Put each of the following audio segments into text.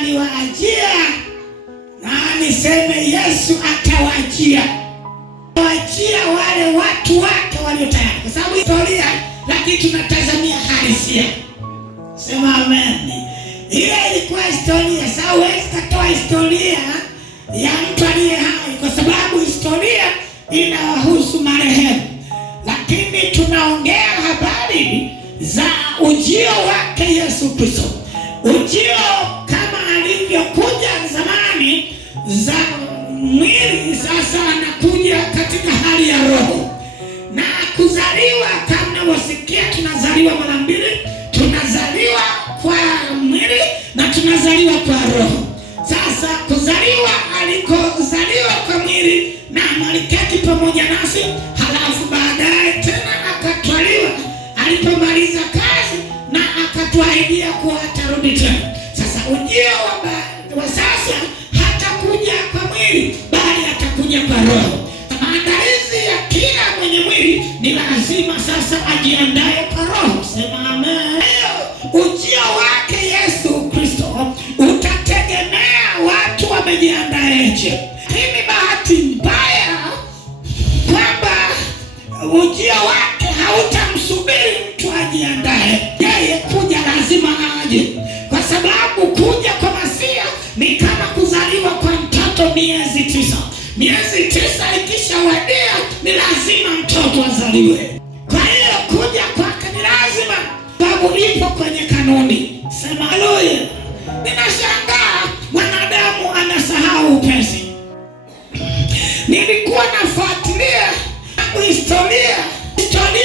aliwaajia, na niseme Yesu atawajia wale watu wake walio tayari, kwa sababu historia, lakini tunatazamia halisia. Sema amen. Ile ilikuwa historia. Sasa huwezi kutoa historia ya mtu aliye hai, kwa sababu historia inawahusu marehemu, lakini tunaongea habari za ujio wake Yesu Kristo. Ujio kama alivyokuja zamani za mwili, sasa anakuja katika hali ya roho. Na kuzaliwa, kama wasikia, tunazaliwa mara mbili, tunazaliwa kwa mwili na tunazaliwa kwa roho. Sasa kuzaliwa, alikozaliwa kwa mwili na aliketi pamoja nasi, halafu baadaye tena akatwaliwa alipomaliza kazi na akatuahidia kuwa atarudi tena. Sasa ujio wa sasa hatakuja kwa mwili, bali atakuja kwa roho. Maandalizi ya kila mwenye mwili ni lazima sasa ajiandae kwa roho. Sema amen. Ujio wake Yesu Kristo utategemea watu wamejiandaeje. Hii bahati mbaya kwamba ujio wake hautamsubiri mtu ajiandae. Yeye kuja lazima aje, kwa sababu kuja kwa Masia ni kama kuzaliwa kwa mtoto miezi 9. Miezi 9 ikishawadia ni lazima mtoto azaliwe. Kwa hiyo kuja kwake ni lazima, sababu ipo kwenye kanuni. Sema haleluya. Ninashangaa mwanadamu anasahau upesi. Nilikuwa nafuatilia historia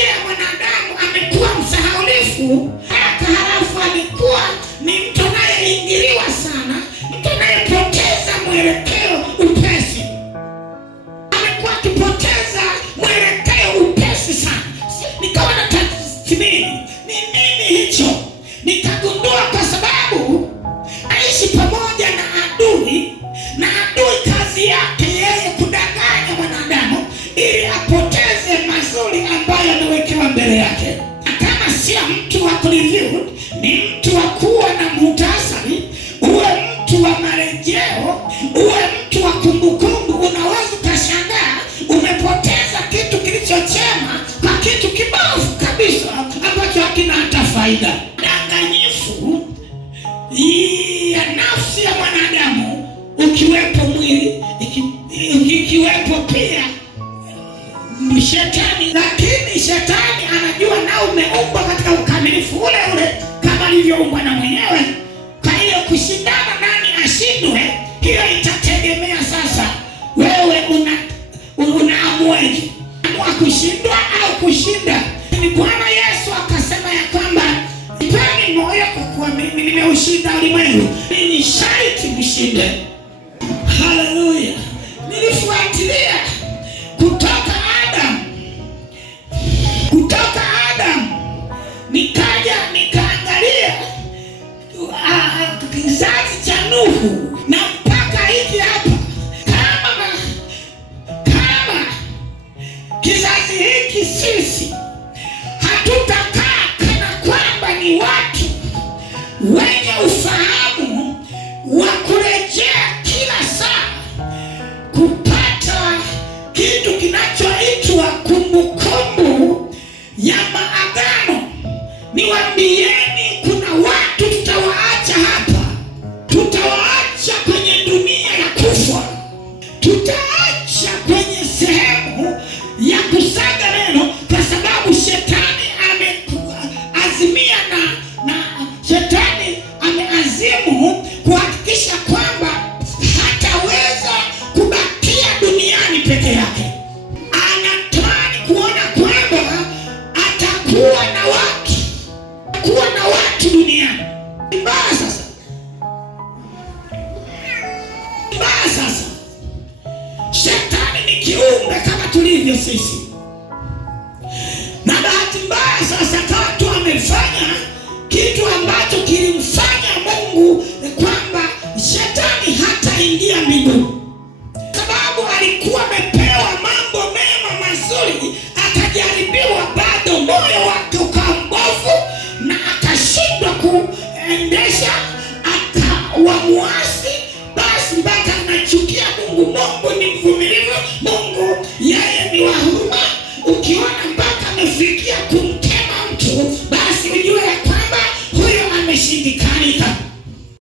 ya mwanadamu, amekuwa msahaulifu. Halafu alikuwa ni mtu anayeingiliwa sana, mtu anayepoteza mwelekeo upesi. Amekuwa akipoteza mwelekeo upesi sana. Nikawa natathmini ni nini hicho. Nikagundua kwa sababu aishi pamoja na adui, na adui kazi yake yeye kudanganya mwanadamu ili apoteze mazuri ambayo amewekewa mbele yake. Kama si mtu wa kureview, ni mtu wa kuwa na muhtasari, uwe mtu wa marejeo, uwe mtu wa kumbukumbu, unaweza ukashangaa umepoteza kitu kilichochema kwa kitu kibovu kabisa ambacho hakina hata faida. Danganyifu ya nafsi ya mwanadamu, ukiwepo mwili, ikiwepo pia shetani. Lakini shetani anajua na umeumbwa katika ukamilifu ule ule kama alivyoumbwa na mwenyewe. Kwa hiyo kushindana nani ashindwe, hiyo itategemea sasa wewe unaamuaje, amua kushindwa au kushinda. Ni Bwana Yesu akasema ya kwamba nipeni moyo kwa kuwa mimi nimeushinda ulimwengu, ninyi sharti mshinde. Haleluya. Nilifuatilia kutoka Adam nikaja nikaangalia kizazi cha Nuhu na mpaka hiki hapa. Kama kizazi hiki sisi hatutakaa kana kwamba ni watu wenye ufahamu wa kurejea kila saa kupata kitu kinachoitwa kumbukumbu ya maagano, niwaambieni kuna watu tutawaacha hapa. Tutawaacha kwenye dunia ya kufa, tutaacha kwenye sehemu ya kusaga neno, kwa sababu shetani ameazimia na shetani ameazimu kuhakikisha kwamba hataweza kubakia duniani peke yake. Anatamani kuona kwamba atakuwa na watu duniani. Mbaya sasa shetani ni kiumbe kama tulivyo sisi, na bahati mbaya sasa kawa tu amefanya kitu ambacho kilimfanya Mungu kwamba shetani hataingia mbinguni, sababu alikuwa amepewa mambo mema mazuri, akajaribiwa, bado moyo wake ukawa mbovu na akashindwa kuendesha, akawa muasi, basi mpaka anachukia Mungu. Mungu ni mvumilivu, Mungu yeye ni wa huruma. Ukiona mpaka amefikia kumtema mtu, basi ujue ya kwamba huyo ameshindikana.